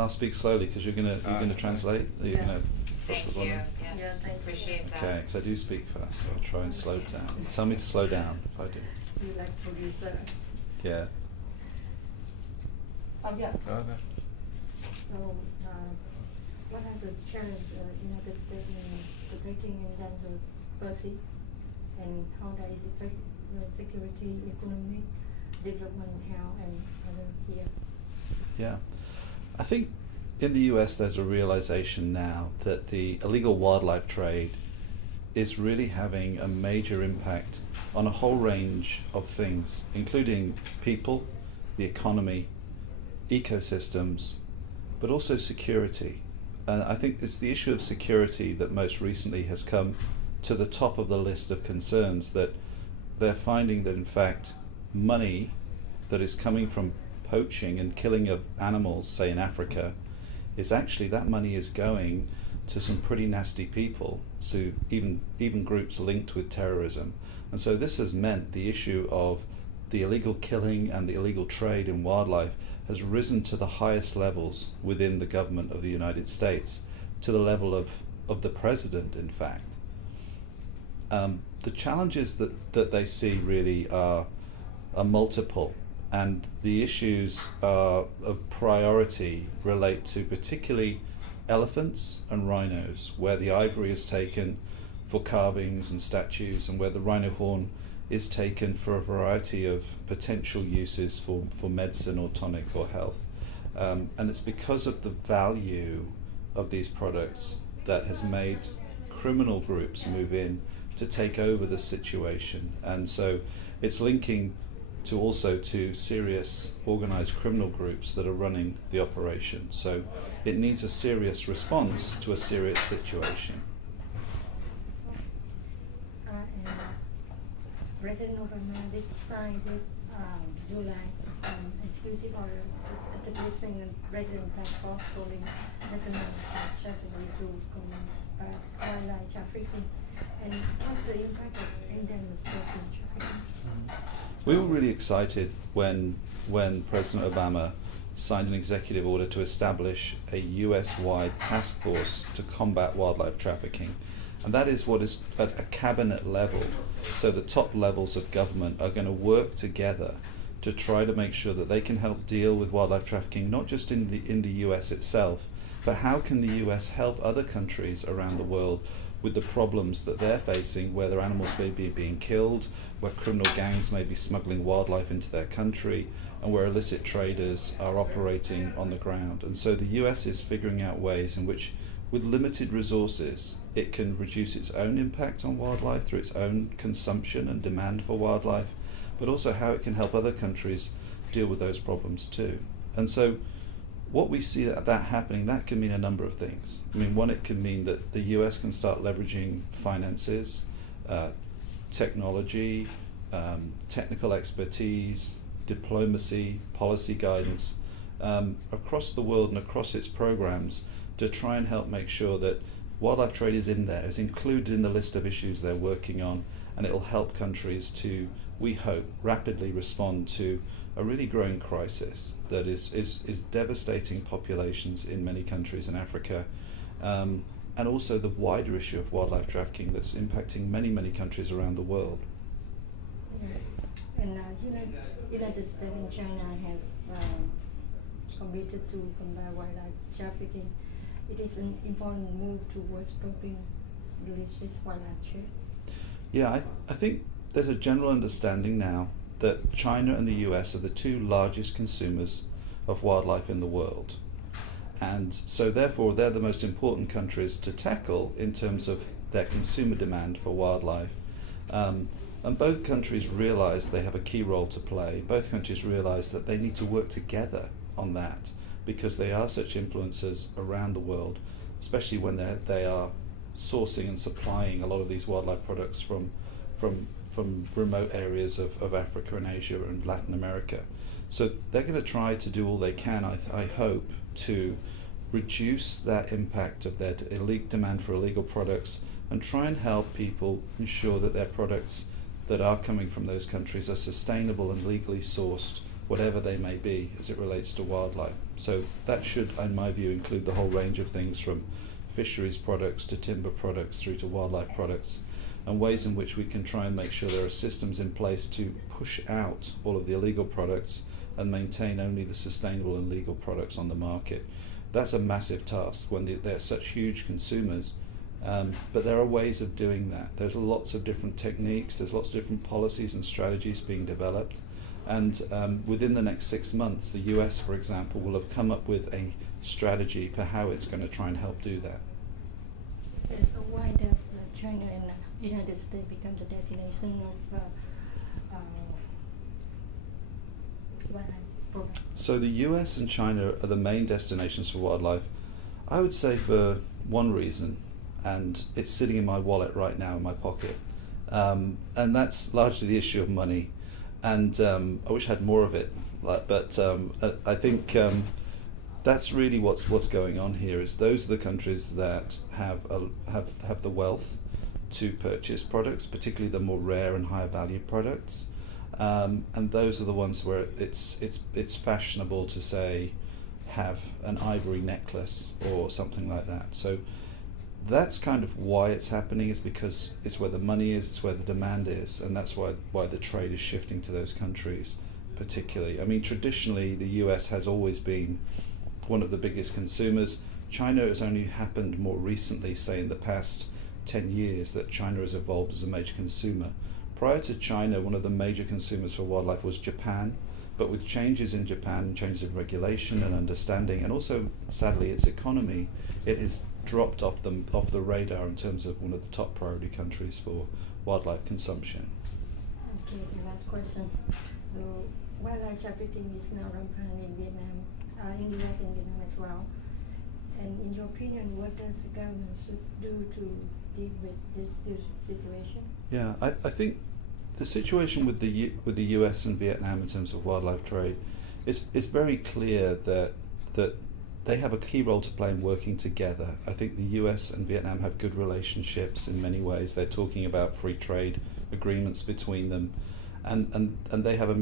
And I'll speak slowly because you're gonna translate. You're Yeah. gonna press Thank the you. button. Yes, Yeah, thank you. appreciate that. Okay, because I do speak fast, so I'll try and slow down. Tell me to slow down if I do. You like producer. Yeah. Yeah. Okay. So, what are the challenges United States in protecting endangered species, and how does it affect the security, economic development, health, and other here? Yeah. I think in the US there's a realization now that the illegal wildlife trade is really having a major impact on a whole range of things, including people, the economy, ecosystems, but also security. And I think it's the issue of security that most recently has come to the top of the list of concerns, that they're finding that in fact money that is coming from poaching and killing of animals, say in Africa, is actually, that money is going to some pretty nasty people, so even groups linked with terrorism. And so this has meant the issue of the illegal killing and the illegal trade in wildlife has risen to the highest levels within the government of the United States, to the level of the president, in fact. The challenges that they see really are multiple, and the issues of priority relate to particularly elephants and rhinos, where the ivory is taken for carvings and statues, and where the rhino horn is taken for a variety of potential uses for medicine or tonic or health. And it's because of the value of these products that has made criminal groups move in to take over the situation. And so it's linking to serious organized criminal groups that are running the operation. So it needs a serious response to a serious situation. And President Obama did sign this July executive order establishing a resident task force calling national strategy to combat wildlife trafficking. And what's the impact of endangered species trafficking? We were really excited when President Obama signed an executive order to establish a US-wide task force to combat wildlife trafficking. And that is what is at a cabinet level. So the top levels of government are going to work together to try to make sure that they can help deal with wildlife trafficking, not just in the US itself, but how can the US help other countries around the world with the problems that they're facing, where their animals may be being killed, where criminal gangs may be smuggling wildlife into their country, and where illicit traders are operating on the ground. And so the US is figuring out ways in which, with limited resources, it can reduce its own impact on wildlife through its own consumption and demand for wildlife, but also how it can help other countries deal with those problems too. And so what we see that happening, that can mean a number of things. I mean, one, it can mean that the US can start leveraging finances, technology, technical expertise, diplomacy, policy guidance across the world and across its programs to try and help make sure that wildlife trade is in there, is included in the list of issues they're working on, and it will help countries to, we hope, rapidly respond to a really growing crisis that is devastating populations in many countries in Africa, and also the wider issue of wildlife trafficking that's impacting many countries around the world. And United States and China has committed to combat wildlife trafficking. It is an important move towards stopping delicious wildlife trade. Yeah, I think there's a general understanding now that China and the US are the two largest consumers of wildlife in the world. And so therefore they're the most important countries to tackle in terms of their consumer demand for wildlife. And both countries realize they have a key role to play. Both countries realize that they need to work together on that, because they are such influencers around the world, especially when they are sourcing and supplying a lot of these wildlife products from remote areas of Africa and Asia and Latin America. So they're going to try to do all they can, I hope, to reduce that impact of their demand for illegal products, and try and help people ensure that their products that are coming from those countries are sustainable and legally sourced whatever they may be as it relates to wildlife. So that should, in my view, include the whole range of things from fisheries products to timber products through to wildlife products, and ways in which we can try and make sure there are systems in place to push out all of the illegal products and maintain only the sustainable and legal products on the market. That's a massive task when they're such huge consumers, but there are ways of doing that. There's lots of different techniques, there's lots of different policies and strategies being developed, and within the next 6 months, the US, for example, will have come up with a strategy for how it's going to try and help do that. Okay, so why does China and United States become the destination of wildlife products? So the US and China are the main destinations for wildlife, I would say, for one reason, and it's sitting in my wallet right now in my pocket, and that's largely the issue of money. And I wish I had more of it, but I think that's really what's going on here. Is those are the countries that have the wealth to purchase products, particularly the more rare and higher value products, and those are the ones where it's fashionable to say have an ivory necklace or something like that. So that's kind of why it's happening, is because it's where the money is, it's where the demand is, and that's why the trade is shifting to those countries particularly. I mean, traditionally the US has always been one of the biggest consumers. China has only happened more recently, say in the past 10 years, that China has evolved as a major consumer. Prior to China, one of the major consumers for wildlife was Japan, but with changes in Japan, changes in regulation and understanding, and also sadly its economy, it has dropped off the radar in terms of one of the top priority countries for wildlife consumption. Okay, so last question. So wildlife trafficking is now rampant in Vietnam, in the US and Vietnam as well. And in your opinion, what does the government should do to deal with this situation? Yeah, I think the situation with the US and Vietnam in terms of wildlife trade is very clear that they have a key role to play in working together. I think the US and Vietnam have good relationships in many ways. They're talking about free trade agreements between them, and they have a